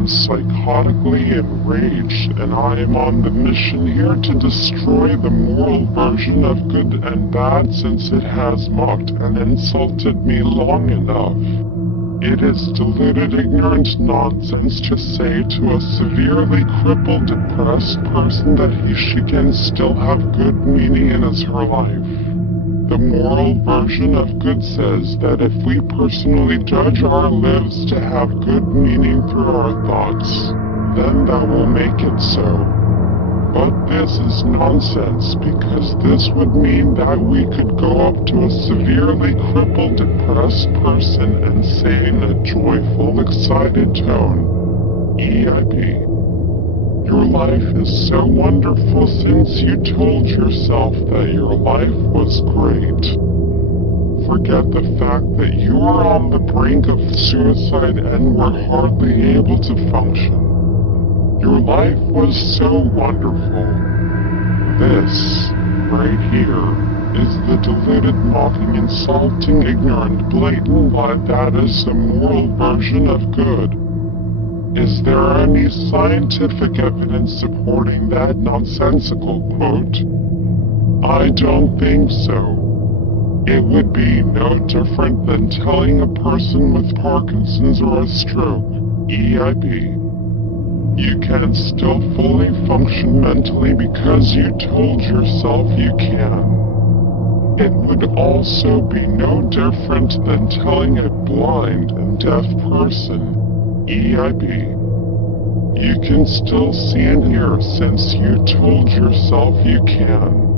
am psychotically enraged, and I am on the mission here to destroy the moral version of good and bad since it has mocked and insulted me long enough. It is deluded, ignorant nonsense to say to a severely crippled, depressed person that she can still have good meaning in her life. The moral version of good says that if we personally judge our lives to have good meaning through our thoughts, then that will make it so. But this is nonsense, because this would mean that we could go up to a severely crippled, depressed person and say in a joyful, excited tone, EIP. Your life is so wonderful since you told yourself that your life was great. Forget the fact that you are on the brink of suicide and were hardly able to function. Your life was so wonderful. This, right here, is the deluded, mocking, insulting, ignorant, blatant lie that is the moral version of good. Is there any scientific evidence supporting that nonsensical quote? I don't think so. It would be no different than telling a person with Parkinson's or a stroke, EIP. You can still fully function mentally because you told yourself you can. It would also be no different than telling a blind and deaf person, EIP. You can still see and hear since you told yourself you can.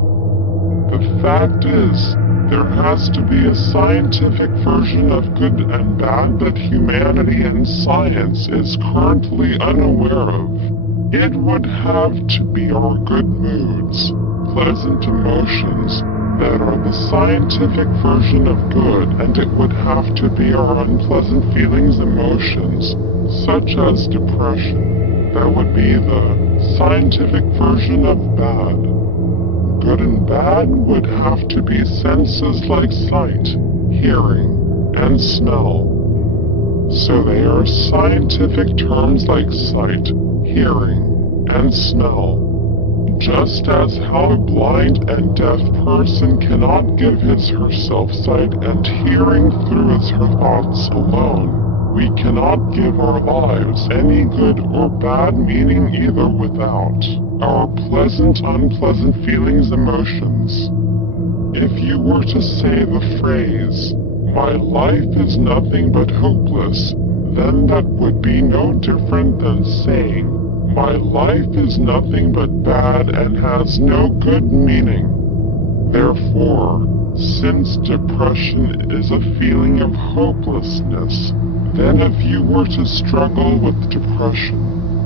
The fact is, there has to be a scientific version of good and bad that humanity and science is currently unaware of. It would have to be our good moods, pleasant emotions, that are the scientific version of good, and it would have to be our unpleasant feelings, emotions, such as depression, that would be the scientific version of bad. Good and bad would have to be senses like sight, hearing, and smell. So they are scientific terms like sight, hearing, and smell. Just as how a blind and deaf person cannot give herself sight and hearing through her thoughts alone, we cannot give our lives any good or bad meaning either without our pleasant, unpleasant feelings, emotions. If you were to say the phrase, "My life is nothing but hopeless," then that would be no different than saying, "My life is nothing but bad and has no good meaning." Therefore, since depression is a feeling of hopelessness, then if you were to struggle with depression,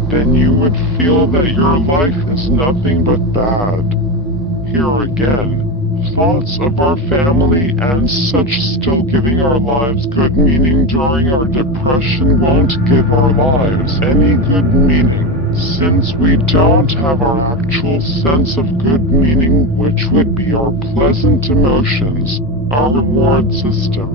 then you would feel that your life is nothing but bad. Here again, thoughts of our family and such still giving our lives good meaning during our depression won't give our lives any good meaning, since we don't have our actual sense of good meaning, which would be our pleasant emotions, our reward system.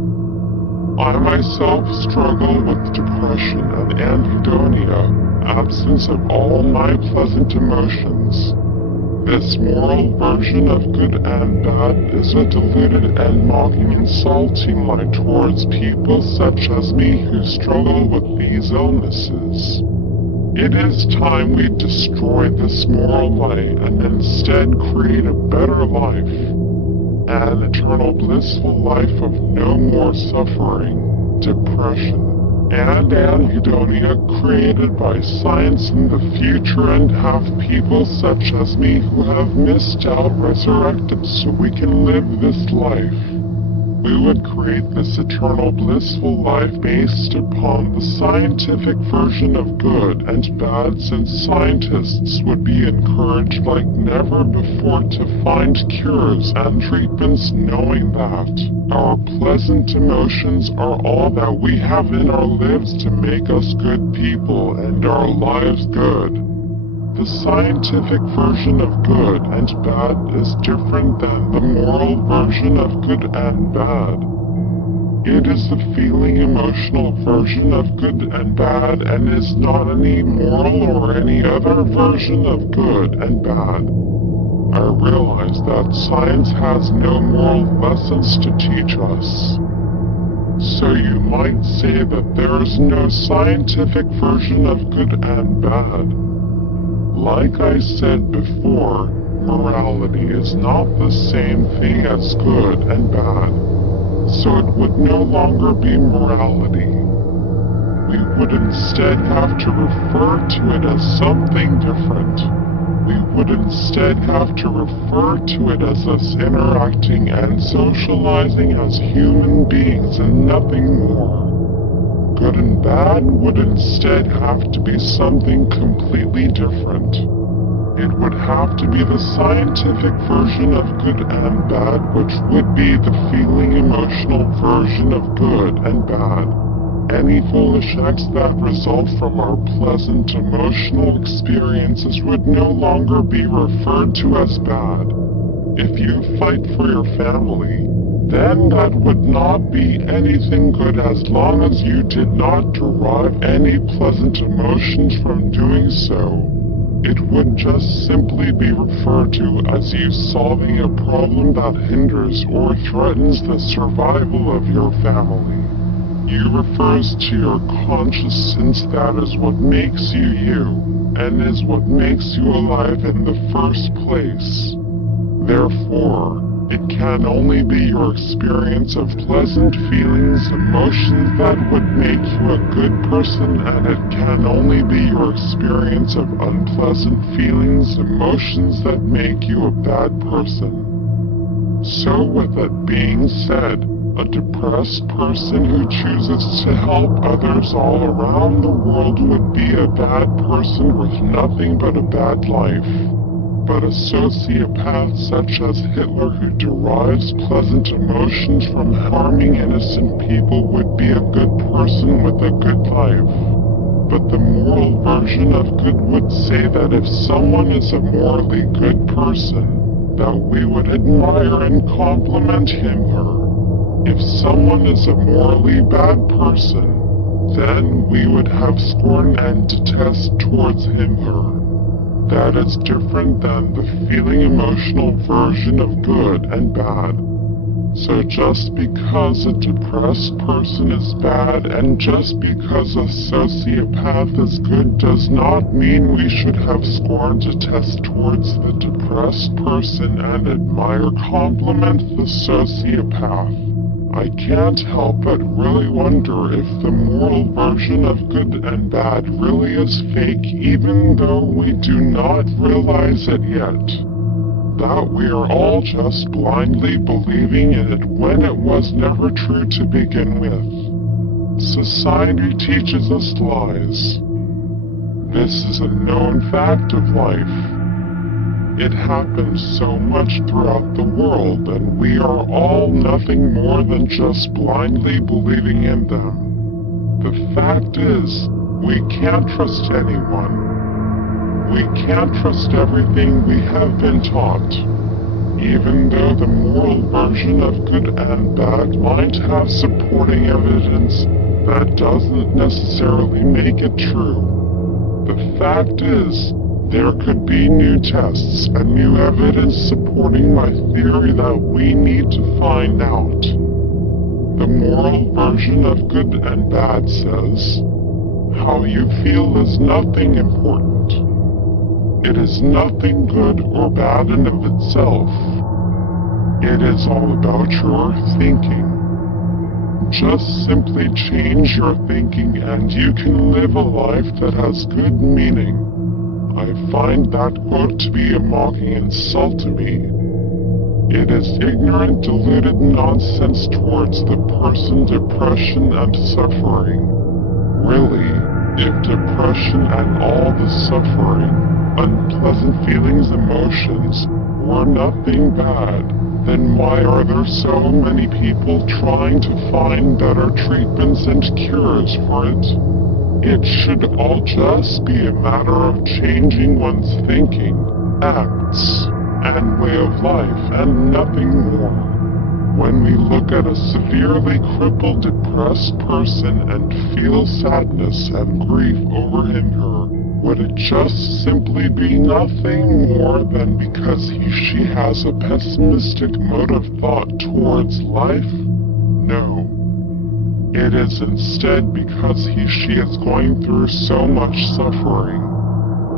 I myself struggle with depression and anhedonia, absence of all my pleasant emotions. This moral version of good and bad is a deluded and mocking, insulting lie towards people such as me who struggle with these illnesses. It is time we destroy this moral lie and instead create a better life. An eternal blissful life of no more suffering, depression, and anhedonia created by science in the future, and have people such as me who have missed out resurrected so we can live this life. We would create this eternal blissful life based upon the scientific version of good and bad, since scientists would be encouraged like never before to find cures and treatments, knowing that our pleasant emotions are all that we have in our lives to make us good people and our lives good. The scientific version of good and bad is different than the moral version of good and bad. It is the feeling emotional version of good and bad and is not any moral or any other version of good and bad. I realize that science has no moral lessons to teach us. So you might say that there is no scientific version of good and bad. Like I said before, morality is not the same thing as good and bad. So it would no longer be morality. We would instead have to refer to it as something different. We would instead have to refer to it as us interacting and socializing as human beings and nothing more. Good and bad would instead have to be something completely different. It would have to be the scientific version of good and bad, which would be the feeling emotional version of good and bad. Any foolish acts that result from our pleasant emotional experiences would no longer be referred to as bad. If you fight for your family, then that would not be anything good as long as you did not derive any pleasant emotions from doing so. It would just simply be referred to as you solving a problem that hinders or threatens the survival of your family. You refers to your conscience since that is what makes you you, and is what makes you alive in the first place. Therefore, it can only be your experience of pleasant feelings, emotions that would make you a good person, and it can only be your experience of unpleasant feelings, emotions that make you a bad person. So with that being said, a depressed person who chooses to help others all around the world would be a bad person with nothing but a bad life. But a sociopath such as Hitler who derives pleasant emotions from harming innocent people would be a good person with a good life. But the moral version of good would say that if someone is a morally good person, that we would admire and compliment him or her. If someone is a morally bad person, then we would have scorn and detest towards him or her. That is different than the feeling emotional version of good and bad. So just because a depressed person is bad and just because a sociopath is good does not mean we should have scorn detest towards the depressed person and admire compliment the sociopath. I can't help but really wonder if the moral version of good and bad really is fake, even though we do not realize it yet. That we are all just blindly believing in it when it was never true to begin with. Society teaches us lies. This is a known fact of life. It happens so much throughout the world, and we are all nothing more than just blindly believing in them. The fact is, we can't trust anyone. We can't trust everything we have been taught. Even though the moral version of good and bad might have supporting evidence, that doesn't necessarily make it true. The fact is, there could be new tests and new evidence supporting my theory that we need to find out. The moral version of good and bad says, how you feel is nothing important. It is nothing good or bad in of itself. It is all about your thinking. Just simply change your thinking and you can live a life that has good meaning. I find that quote to be a mocking insult to me. It is ignorant, deluded nonsense towards the person depression and suffering. Really, if depression and all the suffering, unpleasant feelings, emotions, were nothing bad, then why are there so many people trying to find better treatments and cures for it? It should all just be a matter of changing one's thinking, acts, and way of life, and nothing more. When we look at a severely crippled, depressed person and feel sadness and grief over him or her, would it just simply be nothing more than because she has a pessimistic mode of thought towards life? No. It is instead because she is going through so much suffering.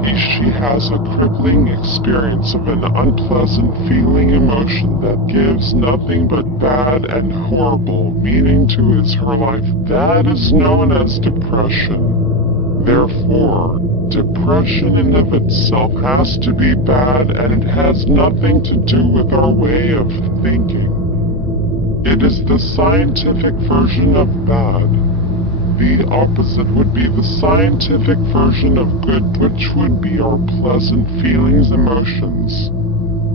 She has a crippling experience of an unpleasant feeling emotion that gives nothing but bad and horrible meaning to her life. That is known as depression. Therefore, depression in of itself has to be bad, and it has nothing to do with our way of thinking. It is the scientific version of bad. The opposite would be the scientific version of good, which would be our pleasant feelings, emotions.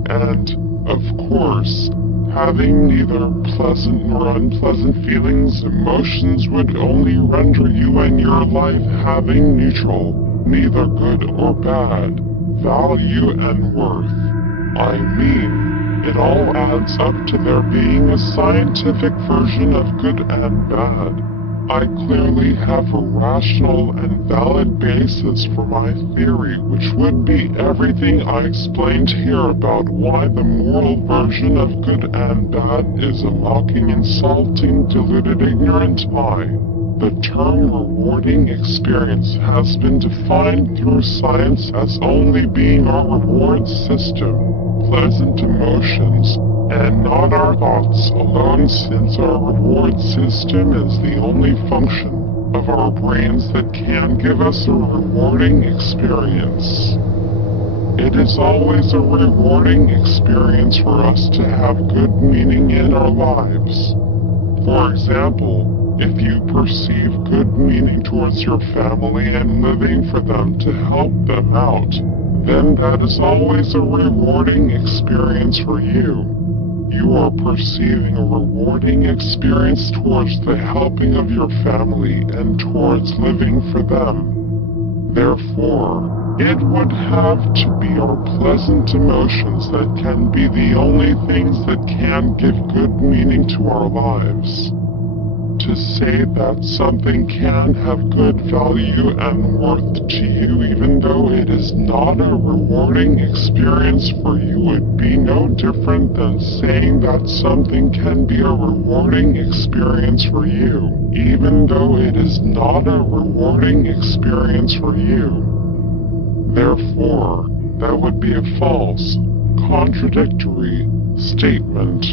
And, of course, having neither pleasant nor unpleasant feelings, emotions would only render you and your life having neutral, neither good or bad, value and worth. I mean, it all adds up to there being a scientific version of good and bad. I clearly have a rational and valid basis for my theory, which would be everything I explained here about why the moral version of good and bad is a mocking, insulting, deluded, ignorant lie. The term rewarding experience has been defined through science as only being our reward system, pleasant emotions, and not our thoughts alone, since our reward system is the only function of our brains that can give us a rewarding experience. It is always a rewarding experience for us to have good meaning in our lives. For example, if you perceive good meaning towards your family and living for them to help them out, then that is always a rewarding experience for you. You are perceiving a rewarding experience towards the helping of your family and towards living for them. Therefore, it would have to be our pleasant emotions that can be the only things that can give good meaning to our lives. To say that something can have good value and worth to you even though it is not a rewarding experience for you would be no different than saying that something can be a rewarding experience for you, even though it is not a rewarding experience for you. Therefore, that would be a false, contradictory statement.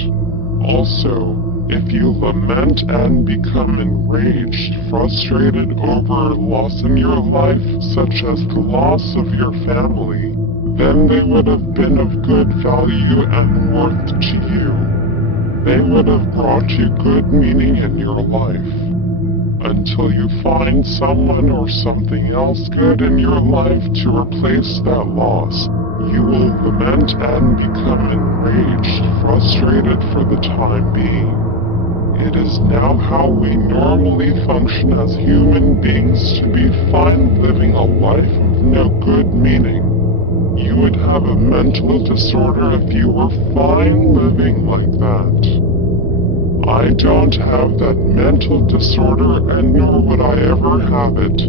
Also, if you lament and become enraged, frustrated over a loss in your life, such as the loss of your family, then they would have been of good value and worth to you. They would have brought you good meaning in your life. Until you find someone or something else good in your life to replace that loss, you will lament and become enraged, frustrated for the time being. It is now how we normally function as human beings to be fine living a life of no good meaning. You would have a mental disorder if you were fine living like that. I don't have that mental disorder, and nor would I ever have it.